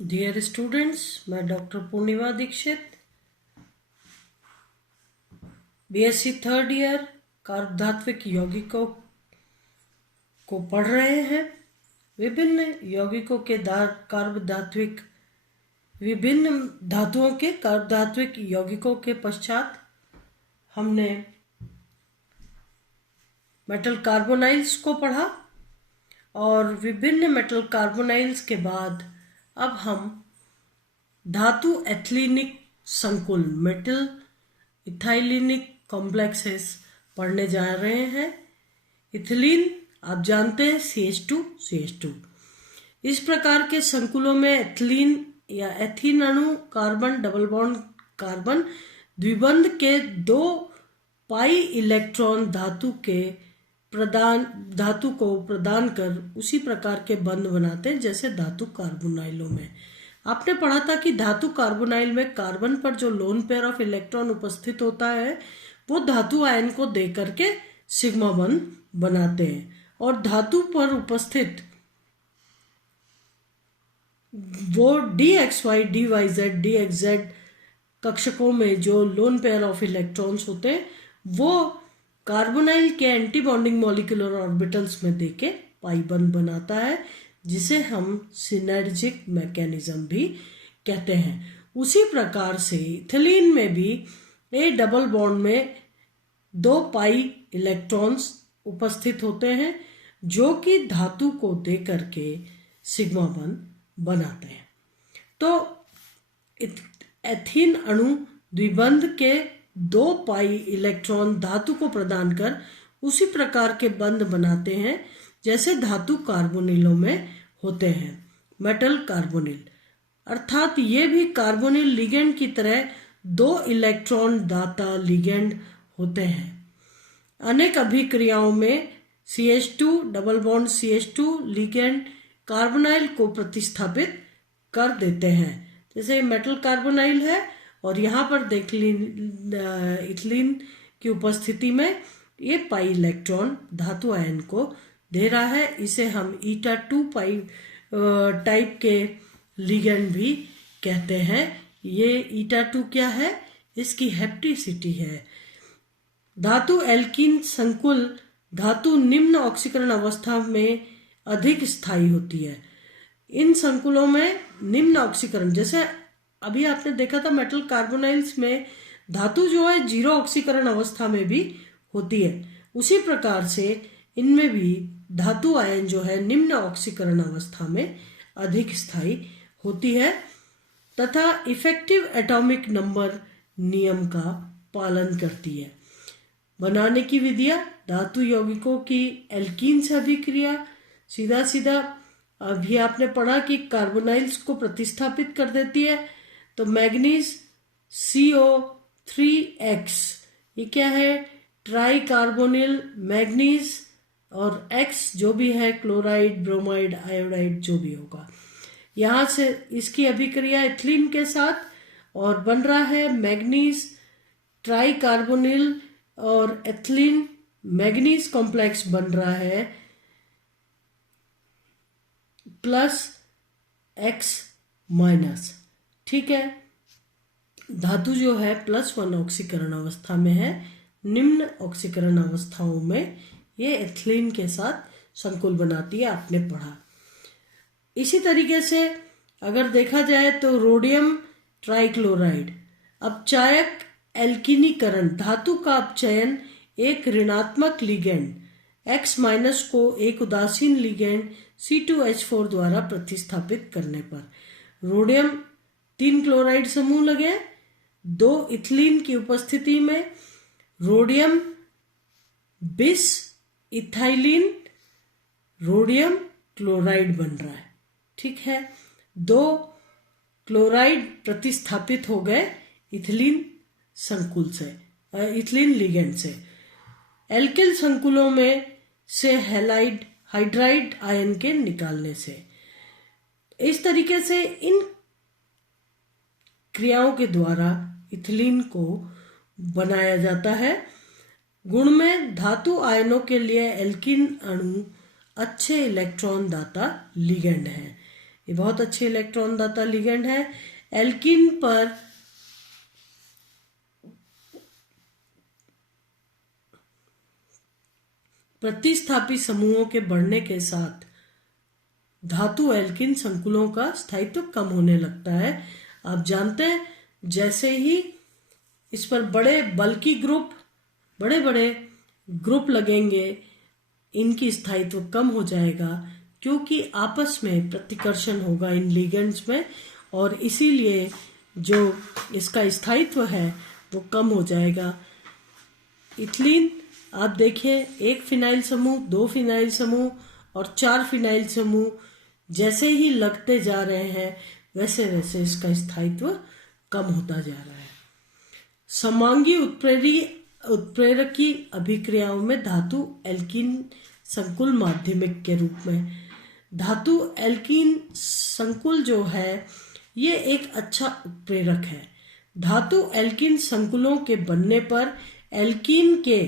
Dear students, मैं doctor पूर्णिमा Dixit, BSc third year कार्बधात्विक यौगिकों को पढ़ रहे हैं। विभिन्न यौगिकों के कार्बधात्विक विभिन्न धातुओं के कार्बधात्विक यौगिकों के पश्चात हमने मेटल कार्बोनाइल्स को पढ़ा और विभिन्न मेटल कार्बोनाइल्स के बाद अब हम धातु एथिलीनिक संकुल मेटल इथाइलिनिक कॉम्प्लेक्सेस पढ़ने जा रहे हैं। इथिलीन आप जानते हैं CH2 इस प्रकार के संकुलों में एथिलीन या एथीन अणु कार्बन डबल बॉन्ड कार्बन द्विबंध के 2 पाई इलेक्ट्रॉन धातु को प्रदान कर उसी प्रकार के बंध बनाते हैं जैसे धातु कार्बोनाइलों में। आपने पढ़ा था कि धातु कार्बोनाइल में कार्बन पर जो लोन पेयर ऑफ इलेक्ट्रॉन उपस्थित होता है वो धातु आयन को दे करके सिग्मा बंध बनाते हैं, और धातु पर उपस्थित वो DXY, DYZ, DXZ कक्षकों में जो लोन पेयर ऑफ इलेक्ट्रॉन्स होते हैं वो कार्बोनाइल के एंटी बॉन्डिंग मॉलिक्यूलर ऑर्बिटल्स में देके पाई बंध बनाता है, जिसे हम सिनर्जिक मैकेनिज्म भी कहते हैं। उसी प्रकार से इथिलीन में भी ए डबल बॉन्ड में 2 पाई इलेक्ट्रॉन्स उपस्थित होते हैं जो कि धातु को दे करके सिग्मा बंध बनाते हैं। तो एथीन अणु द्विबंध के 2 पाई इलेक्ट्रॉन धातु को प्रदान कर उसी प्रकार के बंध बनाते हैं जैसे धातु कार्बोनिलों में होते हैं। मेटल कार्बोनिल अर्थात ये भी कार्बोनिल लिगेंड की तरह 2 इलेक्ट्रॉन दाता लिगेंड होते हैं। अनेक अभिक्रियाओं में CH2 double bond CH2 ligand carbonyl को प्रतिस्थापित कर देते हैं। जैसे मेटल कार्बोनाइल है और यहाँ पर देख इथिलीन की उपस्थिति में ये पाई इलेक्ट्रॉन धातु आयन को दे रहा है। इसे हम ईटा 2 पाई टाइप के लिगेंड भी कहते हैं। ये ईटा 2 क्या है? इसकी हेप्टिसिटी है। धातु एल्कीन संकुल धातु निम्न ऑक्सीकरण अवस्था में अधिक स्थायी होती है। इन संकुलों में निम्न ऑक्सीकरण, जैसे अभी आपने देखा था मेटल कार्बोनाइल्स में धातु जो है 0 ऑक्सीकरण अवस्था में भी होती है, उसी प्रकार से इनमें भी धातु आयन जो है निम्न ऑक्सीकरण अवस्था में अधिक स्थायी होती है तथा इफेक्टिव एटॉमिक नंबर नियम का पालन करती है। बनाने की विधियां धातु यौगिकों की एल्कीन से अभिक्रिया सीधा अभी आपने पढ़ा कि कार्बोनाइल्स को प्रतिस्थापित कर देती है। तो मैग्नीज CO3X ये क्या है? ट्राई कार्बोनिल मैग्नीज, और X जो भी है क्लोराइड, ब्रोमाइड, आयोडाइड जो भी होगा। यहाँ से इसकी अभिक्रिया एथिलीन के साथ और बन रहा है मैग्नीज ट्राई कार्बोनिल और एथिलीन मैग्नीज कॉम्प्लेक्स बन रहा है +X-। ठीक है, धातु जो है +1 ऑक्सीकरण अवस्था में है। निम्न ऑक्सीकरण अवस्थाओं में ये एथिलीन के साथ संकुल बनाती है, आपने पढ़ा। इसी तरीके से अगर देखा जाए तो रोडियम ट्राइक्लोराइड अपचायक एल्कीनीकरण धातु का अपचयन एक ऋणात्मक लिगेंड X- को एक उदासीन लिगेंड C2H4 द्वारा प्रतिस्थापित करने पर रोडियम 3 क्लोराइड समूह लगे, 2 इथिलीन की उपस्थिति में रोडियम बिस इथाइलिन रोडियम क्लोराइड बन रहा है। ठीक है, 2 क्लोराइड प्रतिस्थापित हो गए इथिलीन संकुल से, इथिलीन लिगेंड से। एल्किल संकुलों में से हाइड्राइड आयन के निकालने से। इस तरीके से इन क्रियाओं के द्वारा इथिलीन को बनाया जाता है। गुण में धातु आयनों के लिए एल्कीन अणु अच्छे इलेक्ट्रॉन दाता लिगेंड हैं। ये बहुत अच्छे इलेक्ट्रॉन दाता लिगेंड है। एल्कीन पर प्रतिस्थापी समूहों के बढ़ने के साथ धातु एल्कीन संकुलों का स्थायित्व कम होने लगता है। आप जानते हैं जैसे ही इस पर बड़े बड़े ग्रुप लगेंगे, इनकी स्थायित्व कम हो जाएगा, क्योंकि आपस में प्रतिकर्षण होगा इन लिगेंड्स में, और इसीलिए जो इसका स्थायित्व है वो कम हो जाएगा। इथिलीन आप देखिए, 1 फिनाइल समूह, 2 फिनाइल समूह और 4 फिनाइल समूह जैसे ही लगते जा रहे हैं वैसे वैसे इसका स्थायित्व कम होता जा रहा है। समांगी उत्प्रेरकी अभिक्रियाओं में धातु एल्कीन संकुल माध्यमिक के रूप में, धातु एल्कीन संकुल जो है ये एक अच्छा उत्प्रेरक है। धातु एल्कीन संकुलों के बनने पर एल्कीन के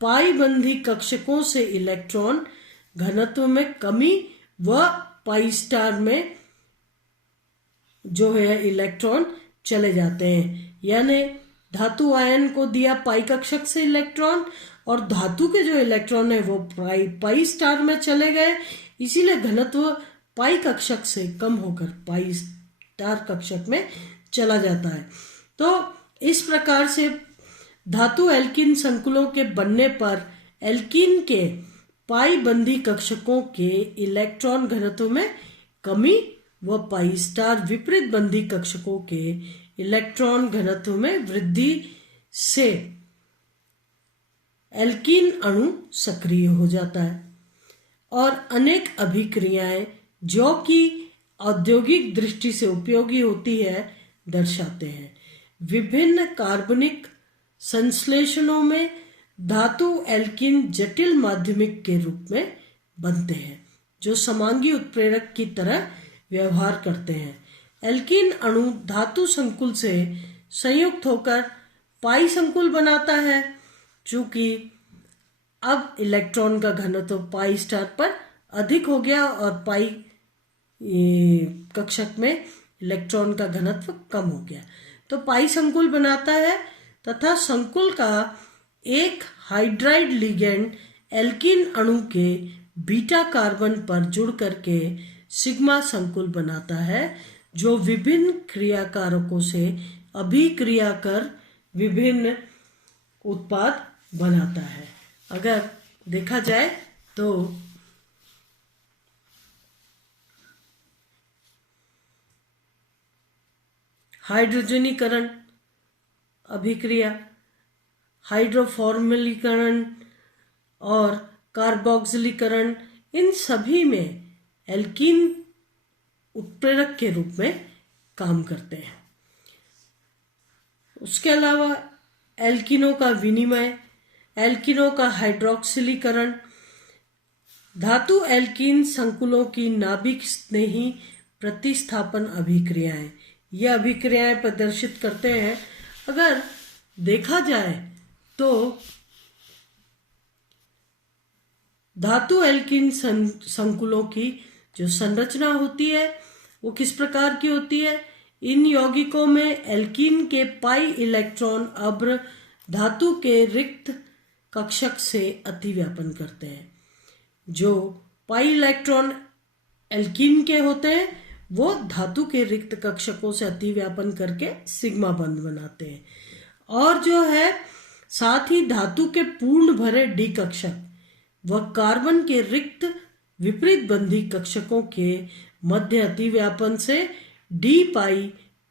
पाई बंधी कक्षकों से इलेक्ट्रॉन घनत्व में कमी व पाई स्टार में जो है इलेक्ट्रॉन चले जाते हैं। यानी धातु आयन को दिया पाई कक्षक से इलेक्ट्रॉन, और धातु के जो इलेक्ट्रॉन है वो पाई स्टार में चले गए, इसीलिए घनत्व पाई कक्षक से कम होकर पाई स्टार कक्षक में चला जाता है। तो इस प्रकार से धातु एल्कीन संकुलों के बनने पर एल्कीन के पाई बंधी कक्षकों के इलेक्ट्रॉन घनत्व में कमी व पाई स्टार विपरीत बंधी कक्षकों के इलेक्ट्रॉन घनत्व में वृद्धि से एल्कीन अणु सक्रिय हो जाता है और अनेक अभिक्रियाएं जो कि औद्योगिक दृष्टि से उपयोगी होती है दर्शाते हैं। विभिन्न कार्बनिक संश्लेषणों में धातु एल्कीन जटिल माध्यमिक के रूप में बनते हैं जो समांगी उत्प्रेरक की तरह व्यवहार करते हैं। एल्कीन अणु धातु संकुल से संयुक्त होकर पाई संकुल बनाता है। चूंकि अब इलेक्ट्रॉन का घनत्व पाई स्टार पर अधिक हो गया और पाई कक्षक में इलेक्ट्रॉन का घनत्व कम हो गया, तो पाई संकुल बनाता है तथा संकुल का एक हाइड्राइड लिगेंड एल्कीन अणु के बीटा कार्बन पर जुड़ करके सिग्मा संकुल बनाता है जो विभिन्न क्रियाकारकों से अभिक्रिया कर विभिन्न उत्पाद बनाता है। अगर देखा जाए तो हाइड्रोजनीकरण अभिक्रिया, हाइड्रोफॉर्मिलीकरण और कार्बोक्सिलीकरण, इन सभी में एल्कीन उत्प्रेरक के रूप में काम करते हैं। उसके अलावा एल्कीनों का विनिमय, एल्कीनों का हाइड्रोक्सिलीकरण, धातु एल्कीन संकुलों की नाभिक स्नेही प्रतिस्थापन अभिक्रियाएं, ये अभिक्रियाएं प्रदर्शित करते हैं। अगर देखा जाए तो धातु एल्कीन संकुलों की जो संरचना होती है वो किस प्रकार की होती है। इन यौगिकों में एल्कीन के पाई इलेक्ट्रॉन अभ्र धातु के रिक्त कक्षक से अतिव्यापन करते हैं। जो पाई इलेक्ट्रॉन एल्कीन के होते हैं वो धातु के रिक्त कक्षकों से अतिव्यापन करके सिग्मा बंध बनाते हैं, और जो है साथ ही धातु के पूर्ण भरे डी कक्षक व कार्बन के रिक्त विपरीत बंधी कक्षकों के मध्य अतिव्यापन से डी पाई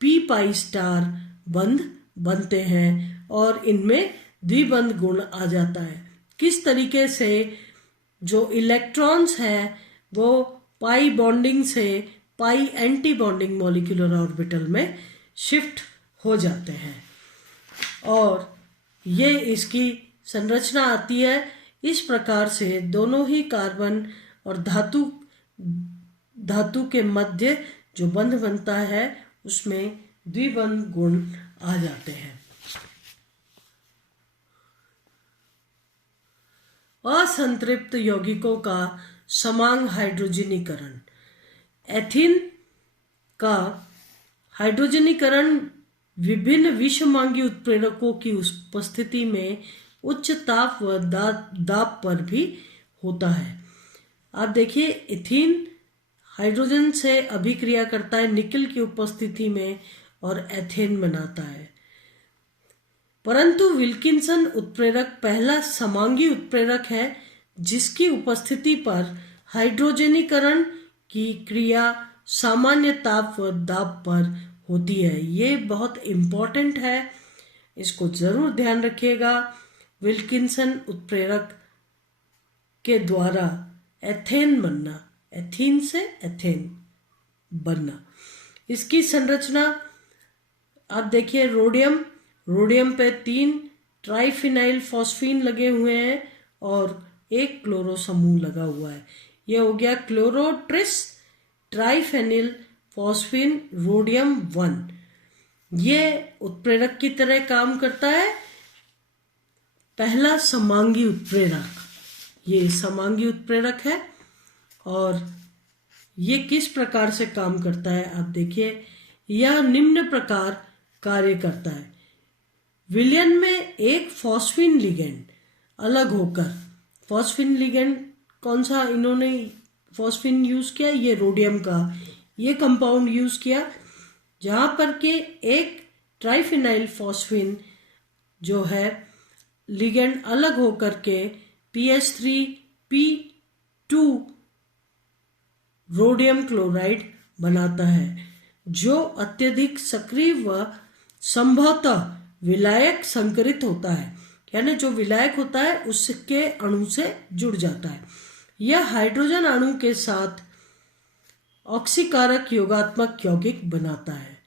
पी पाई स्टार बंध बनते हैं और इनमें द्विबंध गुण आ जाता है। किस तरीके से जो इलेक्ट्रॉन्स हैं वो पाई बॉन्डिंग से पाई एंटी बॉन्डिंग मॉलिक्यूलर ऑर्बिटल में शिफ्ट हो जाते हैं और ये इसकी संरचना आती है। इस प्रकार से दोनों ही कार्बन और धातु के मध्य जो बंध बनता है उसमें द्विबंध गुण आ जाते हैं। असंतृप्त यौगिकों का समांग हाइड्रोजनीकरण, एथीन का हाइड्रोजनीकरण विभिन्न विषमांगी उत्प्रेरकों की उपस्थिति में उच्च ताप व दाब पर भी होता है। आप देखिए, इथीन हाइड्रोजन से अभिक्रिया करता है निकल की उपस्थिति में और एथेन बनाता है। परंतु विल्किंसन उत्प्रेरक पहला समांगी उत्प्रेरक है जिसकी उपस्थिति पर हाइड्रोजनीकरण की क्रिया सामान्य ताप व दाब पर होती है। ये बहुत इम्पोर्टेंट है, इसको जरूर ध्यान रखिएगा। विल्किंसन उत्प्रेरक के द्वारा एथेन बनना, एथीन से एथेन बनना। इसकी संरचना आप देखिए, रोडियम पे 3 ट्राइफिनाइल फॉस्फीन लगे हुए हैं और एक क्लोरो समूह लगा हुआ है। यह हो गया क्लोरो ट्रिस ट्राइफेनिल फॉस्फीन रोडियम 1। ये उत्प्रेरक की तरह काम करता है, पहला समांगी उत्प्रेरक। ये समांगी उत्प्रेरक है और ये किस प्रकार से काम करता है आप देखिए, यह निम्न प्रकार कार्य करता है। विलयन में एक फॉस्फीन लिगेंड अलग होकर, फॉस्फीन लिगेंड कौन सा इन्होंने फॉस्फीन यूज किया, ये रोडियम का ये कंपाउंड यूज किया, जहां पर के एक ट्राइफिनाइल फॉस्फीन जो है लिगेंड अलग होकर के PH3P2 रोडियम क्लोराइड बनाता है, जो अत्यधिक सक्रिय व संभवतः विलायक संकरित होता है, यानी जो विलायक होता है उसके अणु से जुड़ जाता है। यह हाइड्रोजन अणु के साथ ऑक्सीकारक योगात्मक यौगिक बनाता है।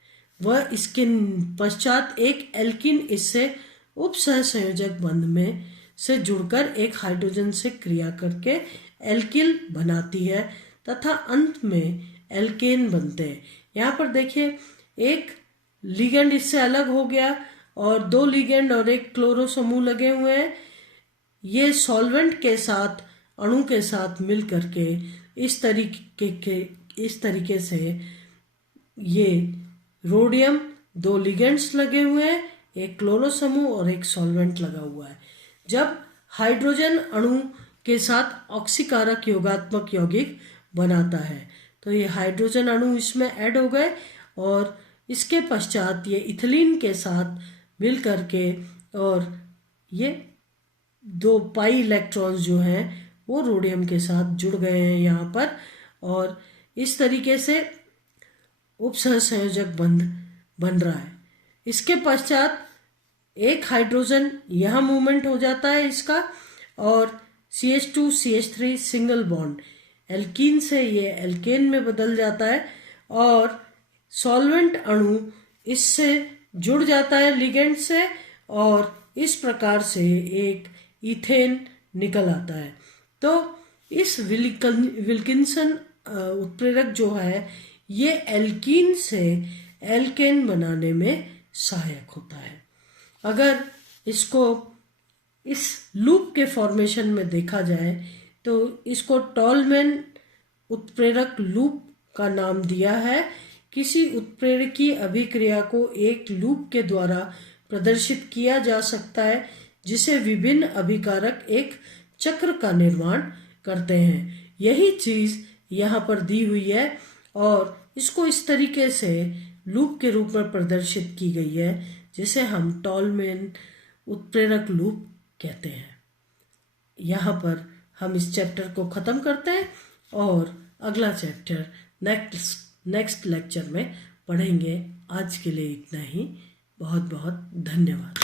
वह इसके पश्चात एक एल्कीन इससे उपसहसंयोजक बंध में से जुड़कर एक हाइड्रोजन से क्रिया करके एल्किल बनाती है तथा अंत में एल्केन बनते हैं। यहाँ पर देखिए, एक लिगेंड इससे अलग हो गया और 2 लिगेंड और एक क्लोरो समूह लगे हुए हैं। ये सॉल्वेंट के साथ, अणु के साथ मिल करके इस तरीके से ये रोडियम, 2 लिगेंड्स लगे हुए हैं, एक क्लोरो समूह और एक सॉल्वेंट लगा हुआ है। जब हाइड्रोजन अणु के साथ ऑक्सीकारक योगात्मक यौगिक बनाता है तो ये हाइड्रोजन अणु इसमें ऐड हो गए और इसके पश्चात ये इथिलीन के साथ मिल करके और ये 2 पाई इलेक्ट्रॉन्स जो हैं वो रोडियम के साथ जुड़ गए हैं यहाँ पर, और इस तरीके से उपसहसंयोजक बंध बन रहा है। इसके पश्चात एक हाइड्रोजन यहाँ मूवमेंट हो जाता है इसका, और CH2 CH3 single bond alkene से ये एल्केन में बदल जाता है और सॉल्वेंट अणु इससे जुड़ जाता है लिगेंड से, और इस प्रकार से एक इथेन निकल आता है। तो इस विल्किंसन उत्प्रेरक जो है ये एल्कीन से एल्केन बनाने में सहायक होता है। अगर इसको इस लूप के फॉर्मेशन में देखा जाए तो इसको टॉलमैन उत्प्रेरक लूप का नाम दिया है। किसी उत्प्रेरकीय अभिक्रिया को एक लूप के द्वारा प्रदर्शित किया जा सकता है जिसे विभिन्न अभिकारक एक चक्र का निर्माण करते हैं। यही चीज यहाँ पर दी हुई है और इसको इस तरीके से लूप के रूप में प्रदर्शित की गई है जिसे हम टॉलमैन उत्प्रेरक लूप कहते हैं। यहाँ पर हम इस चैप्टर को ख़त्म करते हैं और अगला चैप्टर नेक्स्ट लेक्चर में पढ़ेंगे। आज के लिए इतना ही। बहुत बहुत धन्यवाद।